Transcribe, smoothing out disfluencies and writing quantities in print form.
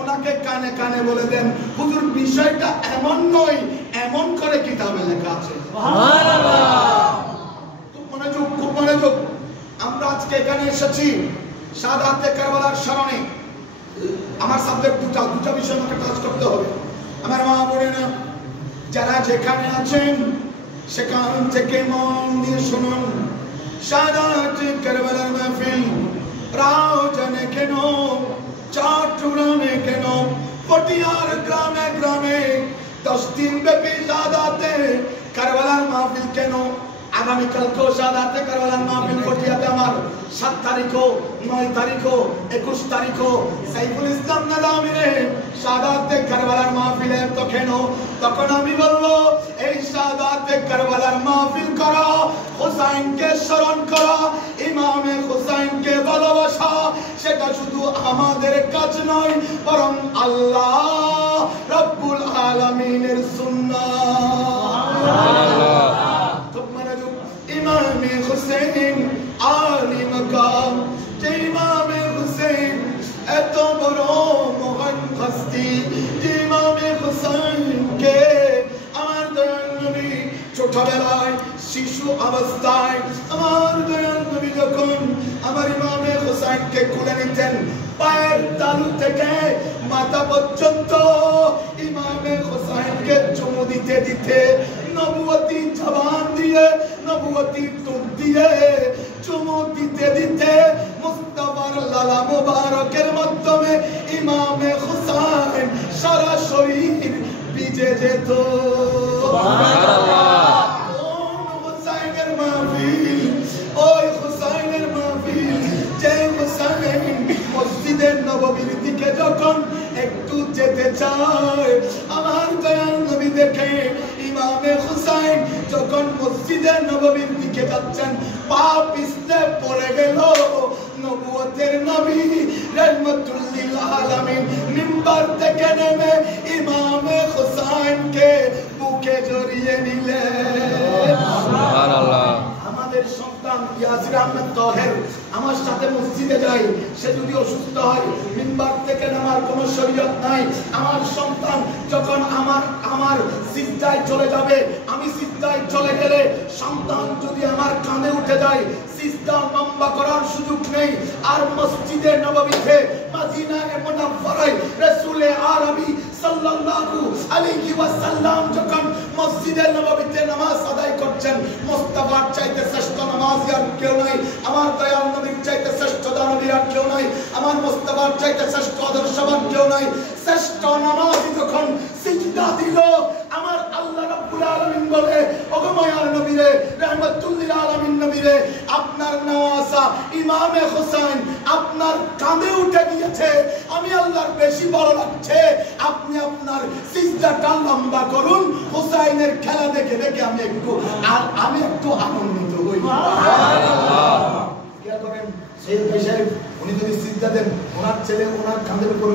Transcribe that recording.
ওনাকে কানে কানে বলে দেন হুজুর বিষয়টা এমন নয়, এমন করে কিতাবে লেখা আছে। খুব মনোযোগ। আমরা আজকে এখানে এসেছি শাহাদাতে কারবালার স্মরণে। আমার সাবজেক্ট দুটা বিষয় আমাকে টাচ করতে হবে। আমার মা বোনেরা যারা যেখানে আছেন সেখান থেকে মন দিয়ে শুনুন। শাহাদাতে কারবালার মাহফিল রাউজানে কেন, চট্টগ্রামে কেন, পটিয়ার গ্রামে গ্রামে 10 দিন ব্যাপী শাহাদাতে কারবালার মাহফিল কেন? আগামীকালকেও শাহাদাতে কারবালার মাহফিল পটিয়াতে আমার 7 তারিখও, 9 তারিখও, 21 তারিখও সাইফুল ইসলাম নাদামিরে শাহাদাতে কারবালার মাহফিলে তো কেন? তখন আমি বলবো এই শাহাদাতে কারবালার মাহফিল করা, হুসাইনকে স্মরণ করা, ইমামে হুসাইনকে ভালোবাসা, সেটা শুধু আমাদের কাজ নয় বরং আল্লাহ রাব্বুল আলামিনের সুন্নাহ। ইমামে হুসাইন আলী মাকাম, যে ইমামে হুসাইন এত বড় মহান হস্তি, যে ইমামে হুসাইনকে আমার দয়াল নবী ছোটবেলায় শিশু অবস্থায় আমার দয়াল নবী যখন আমার ইমামে হুসাইনকে কোলে নিতেন, পায়ের তালু থেকে মাথা পর্যন্ত ইমামে হুসাইনকে চুমু দিতে দিতে নবুয়তি জবান দিয়ে, নবুয়তি টুক দিয়ে চুমু দিতে দিতে মুস্তাফার লালা মুবারকের মাধ্যমে ইমামে হুসাইন সারা শরীর ভিজে যেত। সুবহানাল্লাহ। হুসাইনের মাহফিল, ওই হুসাইনের মাহফিল, যে হুসাইন মসজিদে নববীর দিকে যখন একটু যেতে চায়, আমার দয়াল নবী দেখে ইমামে হুসাইন যখন মসজিদে নববীর দিকে যাচ্ছেন, পা পিছলে পড়ে গেল, নবুয়তের নবী রাহমাতুল লিল আলামিন মিম্বার থেকে নেমে ইমামে হুসাইনকে বুকে জড়িয়ে নিলেন। সুবহানাল্লাহ। আমাদের সন্তান ইয়াসির আহমেদ তাহের আমার সাথে মসজিদে যায়, সে যদি অসুস্থ হয় মিম্বার থেকে নামার কোনো শরীয়ত নাই। আমার সন্তান যখন আমার সিজদায় চলে যাবে, আমি সিজদায় চলে গেলে সন্তান যদি আমার কাঁধে উঠে যায়, সিজদা লম্বা করার সুযোগ নেই। আর মসজিদে নববীতে মদিনায়ে মুনাওয়ারায় রাসূলে আরবি সাল্লাল্লাহু আলাইহি ওয়াসাল্লাম যখন মসজিদে নববীতে নামাজ আদায় করছেন, মুস্তাফার চাইতে শ্রেষ্ঠ নামাজি আর কেউ নাই, আমার দয়াল নবীর চাইতে শ্রেষ্ঠ দানবী আর কেউ নাই, আমার মুস্তাফার চাইতে শ্রেষ্ঠ আদর্শবান কেউ নাই। শ্রেষ্ঠ নামাজি যখন সিজদা দিল, আমার আল্লাহ রাব্বুল আলামিন বলে, ওগো মায়ার নবী রে, রাহমাতুল লিল আলামিন নবী রে, আপনার নওয়াসা ইমামে হুসাইন আপনার কাঁধে উঠে গিয়েছে, আমি আল্লাহর বেশি ভালো লাগছে, আপনি আপনার সিজদাটা লম্বা করুন, হুসাইনের খেলা দেখে দেখে আমি একটু আনন্দিত হই। সুবহানাল্লাহ। কি করেন সেই সাহেব, উনি যদি সিজদা দেন, ওনার ছেলে ওনার কাঁধের উপর